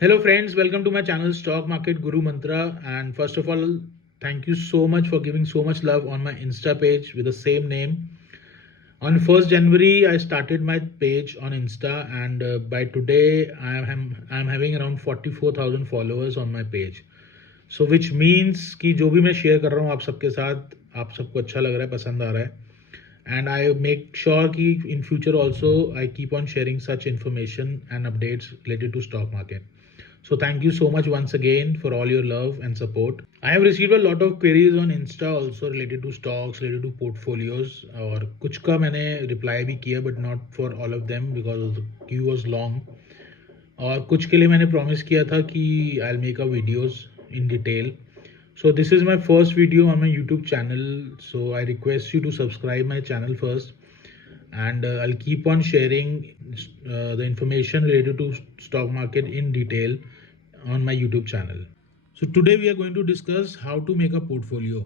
Hello friends, welcome to my channel Stock Market Guru Mantra, and first of all thank you so much for giving so much love on my Insta page with the same name. On 1st January I started my page on Insta, and by today I am having around 44,000 followers on my page. So which means कि जो भी मैं share कर रहा हूँ आप सबके साथ, आप सबको अच्छा लग रहा है, पसंद आ रहा है. And I make sure कि in future also I keep on sharing such information and updates related to stock market. So thank you so much once again for all your love and support. I have received a lot of queries on Insta also related to stocks, related to portfolios, और कुछ का मैंने reply भी किया but not for all of them because the queue was long. और कुछ के लिए मैंने promise किया था कि I'll make a videos in detail. So this is my first video on my YouTube channel. So I request you to subscribe my channel first, and I'll keep on sharing the information related to stock market in detail on my YouTube channel. So today we are going to discuss how to make a portfolio.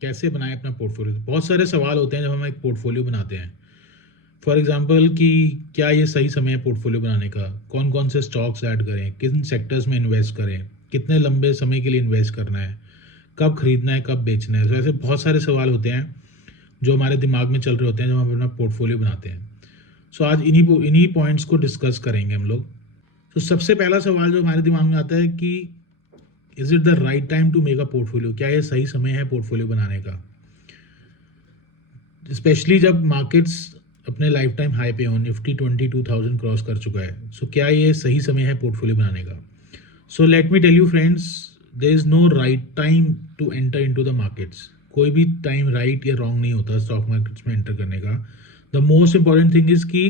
कैसे बनाएं अपना portfolio. बहुत सारे सवाल होते हैं जब हम एक पोर्टफोलियो बनाते हैं. फॉर एग्जांपल कि क्या ये सही समय है पोर्टफोलियो बनाने का, कौन कौन से स्टॉक्स ऐड करें, किन सेक्टर्स में इन्वेस्ट करें, कितने लंबे समय के लिए इन्वेस्ट करना है, कब खरीदना है, कब बेचना है. तो ऐसे बहुत सारे सवाल होते हैं जो हमारे दिमाग में चल रहे होते हैं जब हम अपना पोर्टफोलियो बनाते हैं. सो आज इन्हीं पॉइंट्स को डिस्कस करेंगे हम लोग. तो सबसे पहला सवाल जो हमारे दिमाग में आता है कि is it the right time to make a portfolio. क्या ये सही समय है पोर्टफोलियो बनाने का, स्पेशली जब मार्केट्स अपने लाइफ टाइम हाई पे हो, निफ्टी 22,000 क्रॉस कर चुका है. सो क्या ये सही समय है पोर्टफोलियो बनाने का. So let me tell you friends, there is no right time to enter into the markets. कोई भी टाइम राइट या रॉन्ग नहीं होता स्टॉक मार्केट्स में एंटर करने का. The most important thing is कि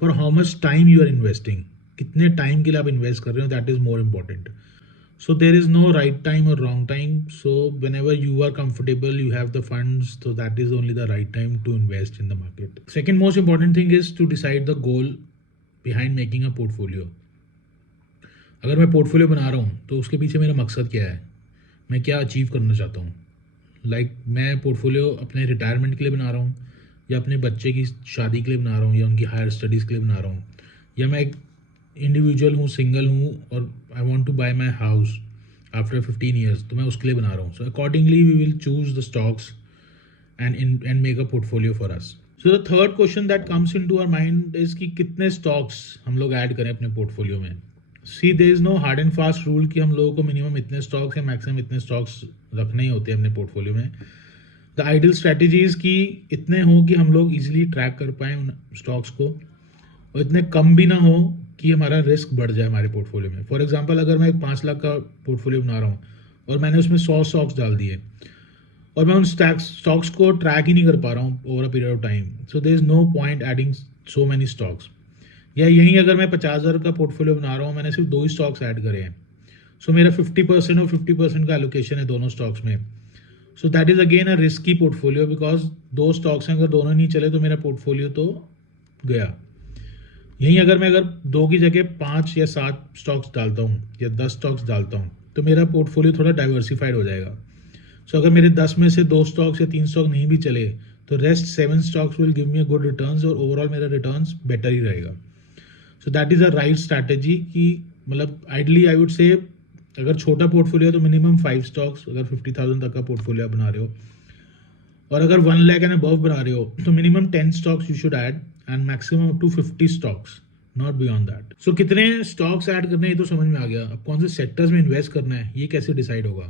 for how much time you are investing, कितने टाइम के लिए आप इन्वेस्ट कर रहे हो, that is more important. So there is no right time or wrong time. So whenever you are comfortable, you have the funds, so that is only the right time to invest in the market. Second most important thing is to decide the goal behind making a portfolio. अगर मैं portfolio बना रहा हूँ तो उसके पीछे मेरा मकसद क्या है, मैं क्या अचीव करना चाहता हूँ. मैं पोर्टफोलियो अपने रिटायरमेंट के लिए बना रहा हूँ, या अपने बच्चे की शादी के लिए बना रहा हूँ, या उनकी हायर स्टडीज़ के लिए बना रहा हूँ, या मैं एक इंडिविजुअल हूँ, सिंगल हूँ, और I want to buy my house after 15 years, तो मैं उसके लिए बना रहा हूँ. So accordingly we will choose the stocks and make a portfolio for us. So the third question that comes into our mind is कि कितने stocks हम लोग ऐड करें अपने पोर्टफोलियो में. See there is no hard and fast rule कि हम लोगों को मिनिमम इतने स्टॉक्स या मैक्सिमम इतने स्टॉक्स रखने ही होते हैं अपने पोर्टफोलियो में. द आइडियल स्ट्रैटेजी इज कि इतने हो कि हम लोग इजीली ट्रैक कर पाएँ उन स्टॉक्स को, और इतने कम भी ना हो कि हमारा रिस्क बढ़ जाए हमारे पोर्टफोलियो में. फॉर एग्जांपल अगर मैं 5 लाख का पोर्टफोलियो बना रहा हूँ और मैंने उसमें 100 स्टॉक्स डाल दिए और मैं उन स्टॉक्स को ट्रैक ही नहीं कर पा रहा हूँ over a period of time, so there is no point adding so many stocks. या यहीं अगर मैं 50,000 का पोर्टफोलियो बना रहा हूँ, मैंने सिर्फ 2 ही स्टॉक्स ऐड करे हैं, सो मेरा 50% और 50% का एलोकेशन है दोनों स्टॉक्स में. सो that is again a risky portfolio, because 2 stocks हैं, अगर दोनों नहीं चले तो मेरा पोर्टफोलियो तो गया. यहीं अगर 2 की जगह 5 या 7 स्टॉक्स डालता हूँ या 10 स्टॉक्स डालता हूँ तो मेरा पोर्टफोलियो थोड़ा डाइवर्सिफाइड हो जाएगा. सो अगर मेरे 10 में से 2 स्टॉक्स या 3 स्टॉक नहीं भी चले तो rest 7 stocks will give me a good returns, और ओवरऑल मेरा रिटर्न्स बेटर ही रहेगा. सो that is a right strategy कि मतलब आइडली आई वुड से अगर छोटा पोर्टफोलियो तो मिनिमम 5 स्टॉक्स, अगर 50,000 तक का पोर्टफोलियो बना रहे हो, और अगर 1 लाख एंड अबव बना रहे हो तो minimum 10 stocks you should add and maximum up to 50 stocks, not beyond that. So कितने स्टॉक्स ऐड करने हैं ये तो समझ में आ गया. अब कौन से सेक्टर्स में इन्वेस्ट करना है ये कैसे डिसाइड होगा.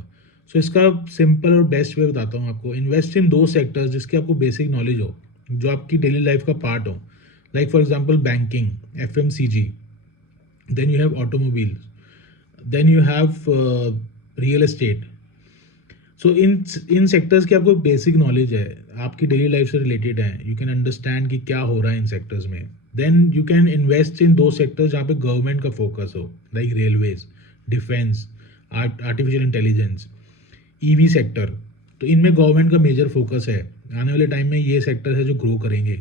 सो इसका सिंपल और बेस्ट वे बताता हूँ आपको. इन्वेस्ट इन 2 सेक्टर्स जिसके आपको बेसिक नॉलेज हो, जो आपकी डेली लाइफ का पार्ट हो. Like for example banking, FMCG, then you have automobile, then you have real estate. So in sectors की आपको बेसिक नॉलेज है, आपकी डेली लाइफ से रिलेटेड है, यू कैन अंडरस्टैंड कि क्या हो रहा है इन सेक्टर्स में. Then you can invest in 2 sectors जहाँ पे गवर्नमेंट का फोकस हो, like railways, defence, artificial intelligence, EV sector. तो इनमें गवर्नमेंट का मेजर फोकस है, आने वाले टाइम में ये सेक्टर है जो ग्रो करेंगे.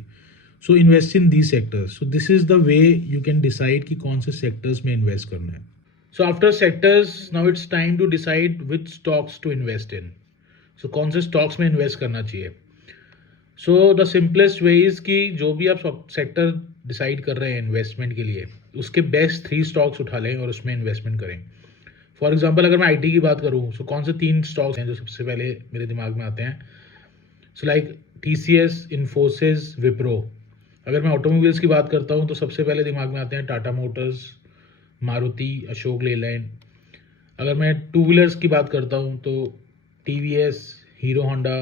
So invest in these sectors. So this is the way you can decide कि कौन से सेक्टर्स में इन्वेस्ट करना है. So after sectors, now it's time to decide which stocks to invest in. So कौन से stocks में invest करना चाहिए. So the simplest way is कि जो भी आप सेक्टर डिसाइड कर रहे हैं इन्वेस्टमेंट के लिए, उसके बेस्ट 3 स्टॉक्स उठा लें और उसमें इन्वेस्टमेंट करें। फॉर एग्जांपल अगर मैं आईटी की बात करूं, सो कौन से 3 स्टॉक्स हैं जो सबसे पहले मेरे दिमाग में आते हैं? So like TCS, Infosys, Wipro. अगर मैं ऑटोमोबाइल्स की बात करता हूं तो सबसे पहले दिमाग में आते हैं टाटा मोटर्स, मारुति, अशोक लेलैंड। अगर मैं टू व्हीलर्स की बात करता हूं तो टीवीएस, हीरो होंडा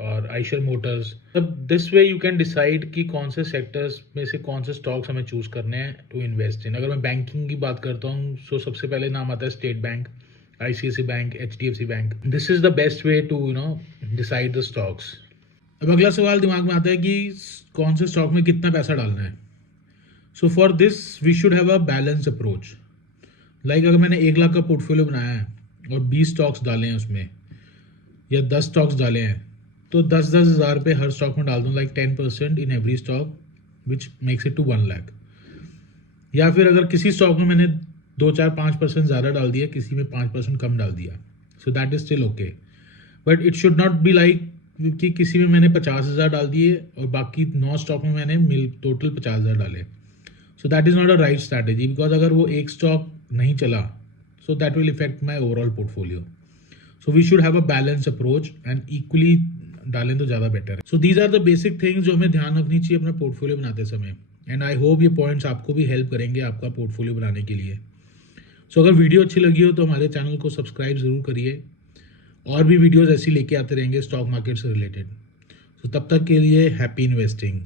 और आइशर मोटर्स। तब this way you can decide कि कौन से सेक्टर्स में से कौन से स्टॉक्स हमें चूज करने हैं टू इन्वेस्ट इन। अगर मैं बैंकिंग की बात करता हूँ सो सबसे पहले नाम आता है State Bank, ICIC bank, HDFC bank. This is the best way to decide the stocks. अब अगला सवाल दिमाग में आता है कि कौन से स्टॉक में कितना पैसा डालना है। So for this we should have a balance approach. Like अगर मैंने 1 लाख का पोर्टफोलियो बनाया है और 20 स्टॉक्स डाले हैं उसमें, या 10 स्टॉक्स डाले हैं, तो 10-10 हज़ार रुपये हर स्टॉक में डाल दूँ, like 10% in every stock which makes it to 1 lakh. या फिर अगर किसी स्टॉक में मैंने 2-4-5% ज़्यादा डाल दिया, किसी में 5% कम डाल दिया, so that is still okay. But it should not be like कि किसी में मैंने 50,000 डाल दिए और बाकी 9 स्टॉक में मैंने टोटल 50,000 डाले। So that is not a right strategy, because अगर वो एक स्टॉक नहीं चला so that will effect my overall portfolio. So we should have a balance approach and equally डालें तो ज़्यादा बेटर है। So these are the basic things जो हमें ध्यान रखनी चाहिए अपना पोर्टफोलियो बनाते समय। एंड आई होप ये पॉइंट्स आपको भी हेल्प करेंगे आपका पोर्टफोलियो बनाने के लिए। सो अगर वीडियो अच्छी लगी हो तो हमारे चैनल को सब्सक्राइब ज़रूर करिए, और भी वीडियोज़ ऐसी लेके आते रहेंगे स्टॉक मार्केट से रिलेटेड। सो तब तक के लिए हैप्पी इन्वेस्टिंग।